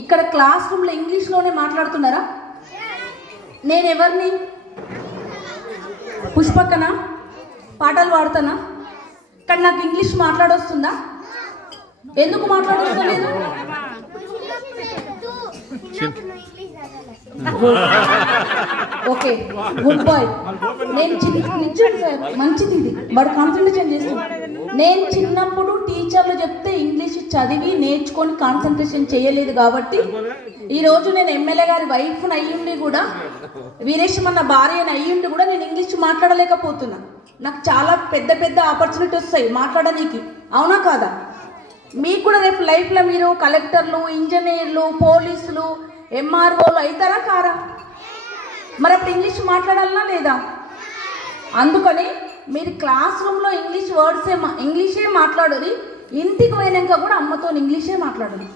ఇక్కడ క్లాస్ రూమ్లో ఇంగ్లీష్లోనే మాట్లాడుతున్నారా? నేను ఎవరిని? పుష్పక్కనా? పాటలు పాడుతానా? కానీ నాకు ఇంగ్లీష్ మాట్లాడొస్తుందా? ఎందుకు మాట్లాడొస్తలేదు? Okay, good bye. నేను మంచిది, ఇది వాడు కాన్సన్ట్రేషన్ చేస్తున్నాడు. నేను చిన్నప్పుడు టీచర్లు చెప్తే ఇంగ్లీష్ చదివి నేర్చుకొని కాన్సన్ట్రేషన్ చేయలేదు కాబట్టి ఈరోజు నేను ఎమ్మెల్యే గారి వైఫ్ని అయ్యుండి కూడా, వీరేశం అన్న భార్యని అయ్యుండి కూడా నేను ఇంగ్లీష్ మాట్లాడలేకపోతున్నా. నాకు చాలా పెద్ద పెద్ద ఆపర్చునిటీ వస్తాయి మాట్లాడడానికి, అవునా కాదా? మీకు కూడా రేపు లైఫ్లో మీరు కలెక్టర్లు, ఇంజనీర్లు, పోలీసులు, ఎంఆర్ఓలు అవుతారా కారా? మరి అప్పుడు ఇంగ్లీష్ మాట్లాడాలనా లేదా? అందుకని మీరు క్లాస్ రూమ్లో ఇంగ్లీషే మాట్లాడాలి, ఇంటికి పోయినాక కూడా అమ్మతో ఇంగ్లీషే మాట్లాడాలి.